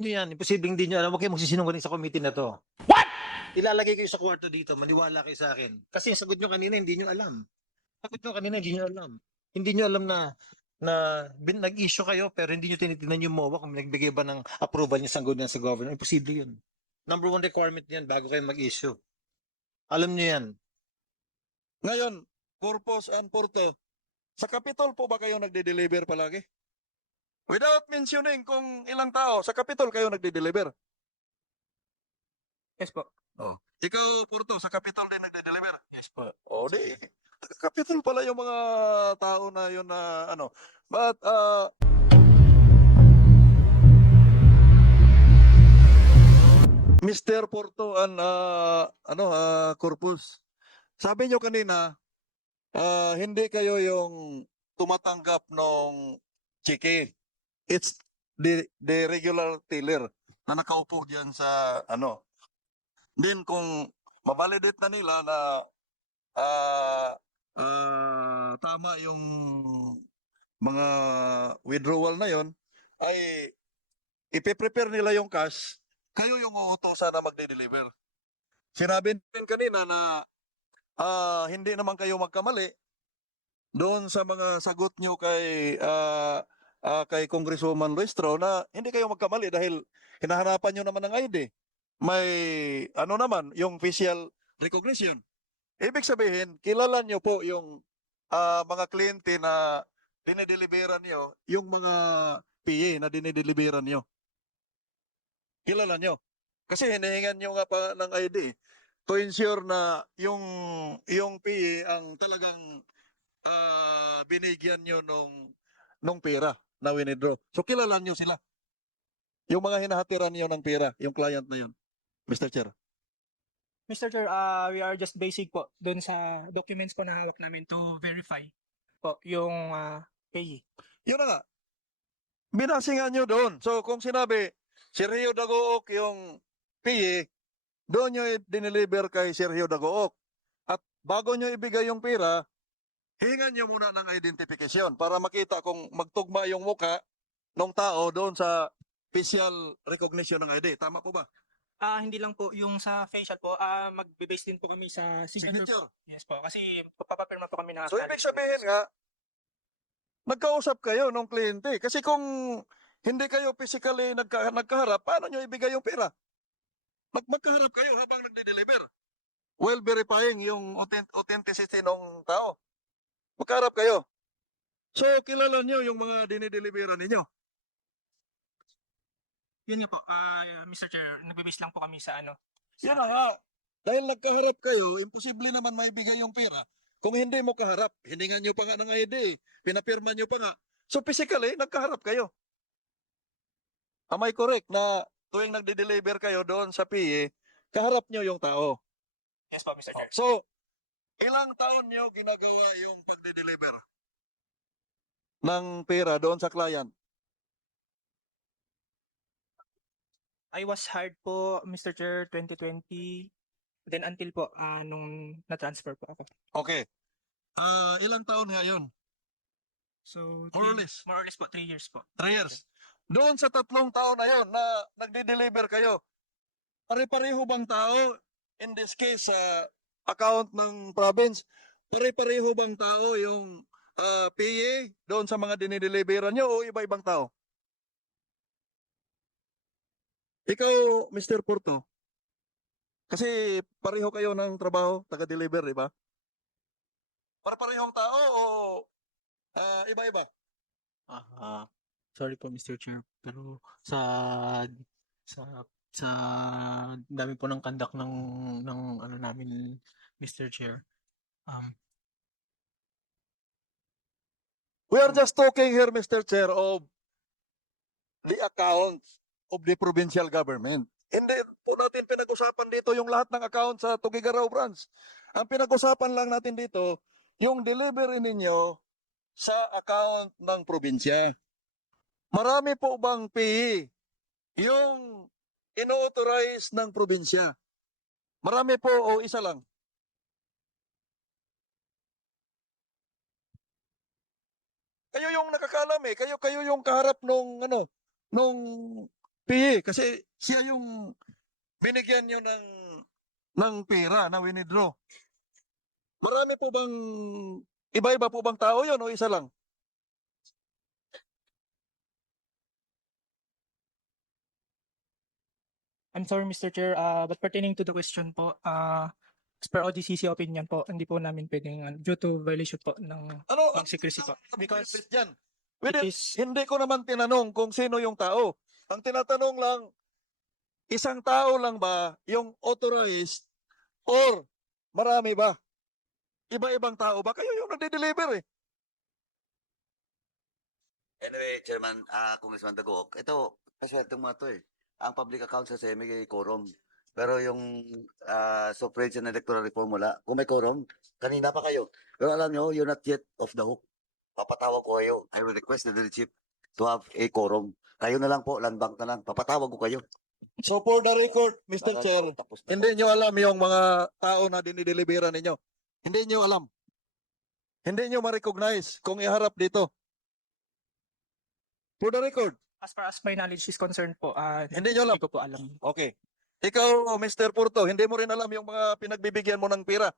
Hindi yan, imposibleng hindi nyo alam. Huwag kayong magsisinungaling sa committee na to. Ilalagay kayo sa kwarto dito, maniwala kayo sa akin. Kasi yung sagot nyo kanina, hindi nyo alam. Sagot nyo kanina, hindi nyo alam. Hindi nyo alam na nag-issue kayo pero hindi nyo tinitingnan yung MOA kung nagbigay ba ng approval niya sa governor. Imposible yun. Number one requirement yan bago kayo mag-issue. Alam nyo yan. Ngayon, Corpus and Porto, sa Capitol po ba kayo nagde-deliver palagi? Without mentioning kung ilang tao, sa Capitol kayo nagde-deliver. Yes po. Oh. Ikaw, Porto, sa Capitol din nagde-deliver. Yes po. O di, Capitol pala yung mga tao na yun na ano. But, Mr. Porto and Corpus, sabi nyo kanina, hindi kayo yung tumatanggap ng chike. It's the regular teller na nakaupo diyan sa ano. Then kung mabalidate na nila na tama yung mga withdrawal na yon, ay ipe-prepare nila yung cash, kayo yung uutosan na magde-deliver. Sinabi din kanina na hindi naman kayo magkamali doon sa mga sagot nyo kay Congresswoman Luistro na hindi kayo magkamali dahil hinahanapan nyo naman ng ID. May ano naman, yung facial recognition. Ibig sabihin, kilala nyo po yung mga kliyente na dinideliveran nyo, yung mga PA na dinideliveran nyo. Kilala nyo. Kasi hinihingan nyo nga pa ng ID to ensure na yung PA ang talagang binigyan nyo nung pera na winidraw. So kilala nyo sila. Yung mga hinahatiran nyo ng pera, yung client na yun. Mr. Chair. Mr. Chair, we are just basic po dun sa documents po na hawak namin to verify po yung payee. Yun na nga. Binasingan nyo doon. So kung sinabi, Sergio Dagook yung PA, doon nyo dineliver kay Sergio Dagook. At bago nyo ibigay yung pera, hingan nyo muna ng identification para makita kung magtugma yung muka ng tao doon sa facial recognition ng ID. Tama po ba? Hindi lang po yung sa facial po, magbe-base din po kami sa signature. Signature. Yes po, kasi papapirma po kami ng So ibig sabihin nga, nagkausap kayo ng kliyente. Kasi kung hindi kayo physically nagkaharap, paano nyo ibigay yung pera? Magkaharap kayo habang nagde-deliver. While verifying yung authenticity ng tao. Magkaharap kayo. So, kilala nyo yung mga dinideliveran ninyo. Yun nga po, Mr. Chair, nagbe-base lang po kami sa ano. Yan na nga. Dahil nagkaharap kayo, imposible naman maibigay yung pera. Kung hindi mo kaharap, hiningan nyo pa nga ng ID, pinapirma nyo pa nga. So physically, nagkaharap kayo. Am I correct na tuwing nagde-deliver kayo doon sa PA, kaharap nyo yung tao? Yes po, Mr. Chair. So, ilang taon nyo ginagawa yung pagde-deliver ng pera doon sa client? I was hired po, Mr. Chair, 2020. Then until po, nung na-transfer po ako. Okay. Ilang taon nga yun? So, More or less? More or less po, 3 years po. 3 years. Doon sa 3 taon na yon na nagde-deliver kayo, pare-pareho bang tao, in this case sa account ng province, pare-pareho bang tao yung PA doon sa mga dinideliveran nyo o iba-ibang tao? Ikaw, Mr. Porto, kasi pareho kayo ng trabaho, taga-deliver, di ba? Pare-parehong tao o iba-iba? Sorry po Mr. Chair, pero sa sa dami po ng conduct ng ano namin Mr. Chair. We are just talking here, Mr. Chair, of the accounts of the provincial government. Hindi po natin pinag-usapan dito yung lahat ng account sa Tugigaraw branch. Ang pinag-usapan lang natin dito, yung delivery ninyo sa account ng probinsya. Marami po bang PE yung ino-authorize ng probinsya? Marami po o isa lang? Kayo yung nakakalam eh. Kayo yung kaharap nung SPA kasi siya yung binigyan nyo ng pera na winidraw. Marami po bang iba-iba po bang tao yon o isa lang? I'm sorry, Mr. Chair, but pertaining to the question po, as per OGCC opinion po, hindi po namin pwedeng due to violation po Ano ng secrecy po. Because dyan? it is Hindi ko naman tinanong kung sino yung tao. Ang tinatanong lang, isang tao lang ba yung authorized or marami ba? Iba-ibang tao ba? Kayo yung nade-deliver eh. Anyway, Chairman, Congressman Dagoc, ito, kasi itong mga to eh. Ang public accounts kasi may quorum. Pero yung suffrage and electoral reform wala. Kung may quorum, kanina pa kayo. Pero alam nyo, you're not yet off the hook. Papatawag ko kayo. I will request the chief to have a quorum. Kayo na lang po, land bank na lang. Papatawag ko kayo. So for the record, Mr. Chair, Tapos na. hindi nyo alam yung mga tao na dinideliveran ninyo. Hindi nyo alam. Hindi nyo ma-recognize kung iharap dito. For the record, as far as my knowledge is concerned po, hindi nyo alam. hindi ko po alam. Okay. Ikaw, Mr. Porto, hindi mo rin alam yung mga pinagbibigyan mo ng pera.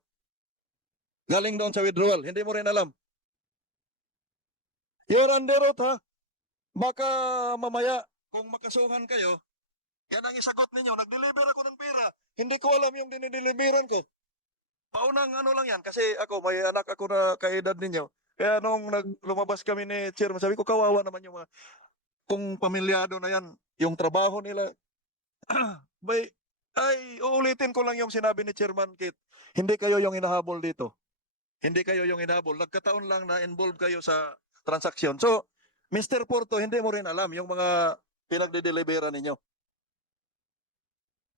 Galing doon sa withdrawal. Hindi mo rin alam. You're under oath, ha? Baka mamaya, kung makasuhan kayo, yan ang isagot ninyo. Nag-deliver ako ng pera. Hindi ko alam yung dinideliveran ko. Paunang ano lang yan. Kasi ako, may anak ako na kaedad ninyo. Kaya nung lumabas kami ni Chairman, sabi ko, kawawa naman yung mga, kung pamilyado na yan, yung trabaho nila, uulitin ko lang yung sinabi ni Chairman Kit. Hindi kayo yung inahabol dito. Hindi kayo yung inahabol. Nagkataon lang na involved kayo sa transaksyon. So, Mr. Porto, hindi mo rin alam yung mga pinagde-deliveran ninyo.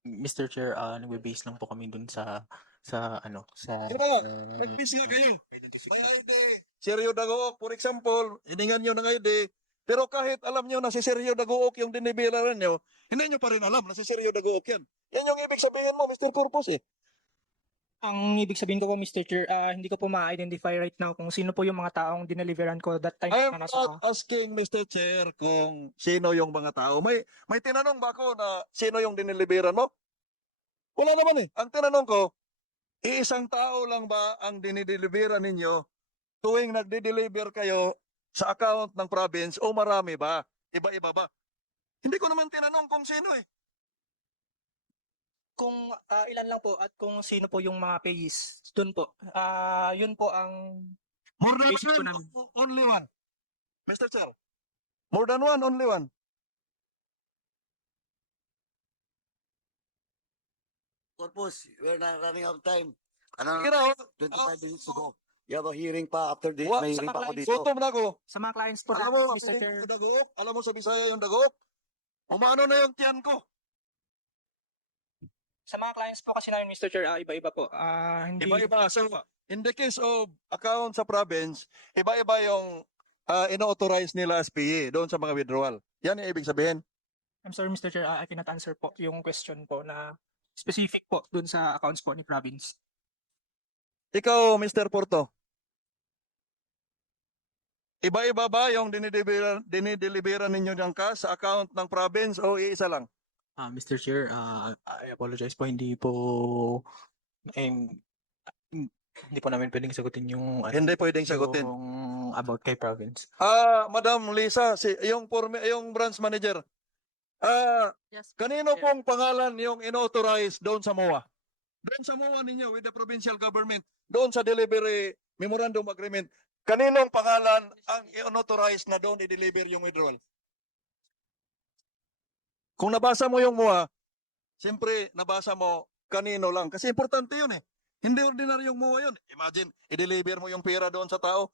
Mr. Chair, nagbe-base lang po kami dun sa sa Kaya nga, nag-busy nga kayo. Ang ID, Sergio Dagook, for example, hiningan nyo ng ID. Pero kahit alam nyo na si Sergio Dagook yung dinibilaran nyo, hindi nyo pa rin alam na si Sergio Dagook yan. Yan yung ibig sabihin mo, Mr. Purpose eh. Ang ibig sabihin ko po, Mr. Chair, hindi ko po ma-identify right now kung sino po yung mga taong dineliveran ko that time I am na nasa not asking, Mr. Chair, kung sino yung mga tao. May tinanong ba ako na sino yung diniliberan mo? Wala naman eh. Ang tinanong ko, iisang tao lang ba ang dinideliveran ninyo tuwing nagde-deliver kayo sa account ng province o marami ba? Iba-iba ba? Hindi ko naman tinanong kung sino eh. kung ilan lang po at kung sino po yung mga payees. Doon po. Yun po ang More than basic po one, namin. only one. Mr. Chair. More than one, only one. Corpus, we're not running out of time. Ano, Sige na, 25 minutes to go. You have a hearing pa after this. Wa- May sa hearing pa ako mga dito. gutom na ako. Sa mga clients po Alam namin, mo, Mr. Chair. yung dagok, alam mo sa Bisaya yung dagok, umano na yung tiyan ko. Sa mga clients po kasi namin, Mr. Chair, iba-iba po. Hindi, Iba-iba. So, in the case of account sa province, iba-iba yung ino-authorize nila as PE doon sa mga withdrawal. Yan yung ibig sabihin. I'm sorry, Mr. Chair, I cannot answer po yung question po na specific po dun sa accounts po ni province. Ikaw, Mr. Porto, iba-iba ba yung dinideliveran ninyo ng cash sa account ng province o iisa lang? Mr. Chair, I apologize po, hindi po hindi po namin pwedeng sagutin yung Hindi pwedeng sagutin. yung about kay province. Madam Lisa, yung branch manager. Yes. Kanino pong pangalan yung inauthorize doon sa MOA? Doon sa MOA ninyo with the provincial government, doon sa delivery memorandum agreement, kaninong pangalan ang inauthorize na doon i-deliver yung withdrawal? Kung nabasa mo yung MOA, siyempre nabasa mo kanino lang. Kasi importante yun eh. Hindi ordinaryong MOA yun. Imagine, i-deliver mo yung pera doon sa tao.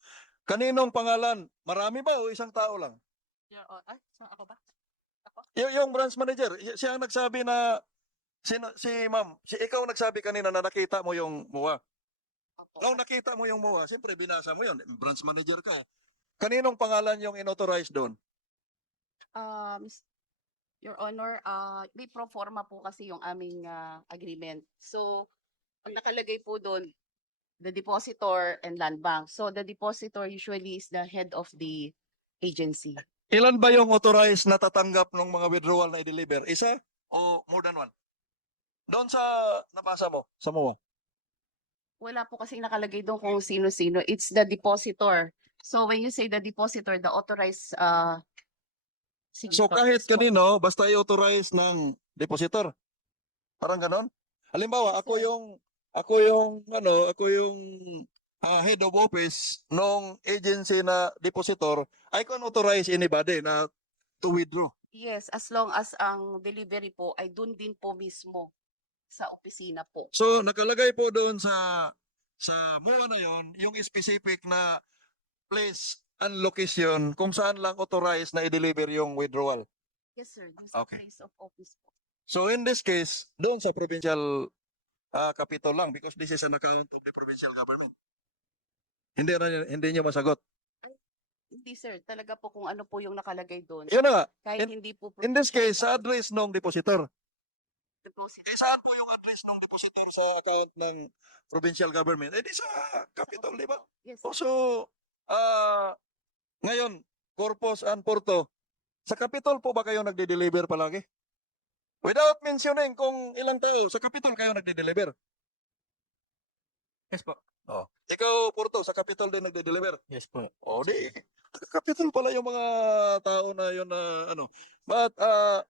Kaninong pangalan? Marami ba o isang tao lang? Ako ba? Yung branch manager, siya ang nagsabi na ikaw nagsabi kanina na nakita mo yung MOA. Kung nakita mo yung MOA, siyempre binasa mo yun. Branch manager ka. Kaninong pangalan yung inauthorize doon? Your Honor, may pro forma po kasi yung aming agreement. So, ang nakalagay po doon, the depositor and land bank. So, the depositor usually is the head of the agency. Ilan ba yung authorized na tatanggap ng mga withdrawal na i-deliver? Isa o more than one? Doon sa nabasa mo, sa MOA. Wala po kasing nakalagay doon kung sino-sino. It's the depositor. So when you say the depositor, the authorized So kahit signatories po. kanino, basta i-authorize ng depositor. Parang ganon. Halimbawa, Yes, sir. ako yung head of office nung agency na depositor, I can authorize anybody na to withdraw. Yes, as long as ang delivery po ay dun din po mismo sa opisina po. So nakalagay po doon sa MOA na yon yung specific na place and location kung saan lang authorized na i-deliver yung withdrawal. Yes, sir. Dun sa Okay. place of office po. So in this case, doon sa provincial capital lang because this is an account of the provincial government. Hindi niyo masagot. Hindi, sir. Talaga po kung ano po yung nakalagay doon. Yun na nga. Kahit hindi po In this case, sa address ng depositor. deposit. Saan po yung address ng depositor sa account ng provincial government? Eh di sa capital, di ba? Yes, O sir. so, ngayon, Corpus and Porto, sa capital po ba kayo nagde-deliver palagi? Without mentioning kung ilang tao, sa capital kayo nagde-deliver. Yes po. Oh. Ikaw, Porto, sa capital din nagde-deliver. Yes po. O di, capital pala yung mga tao na yun na ano. But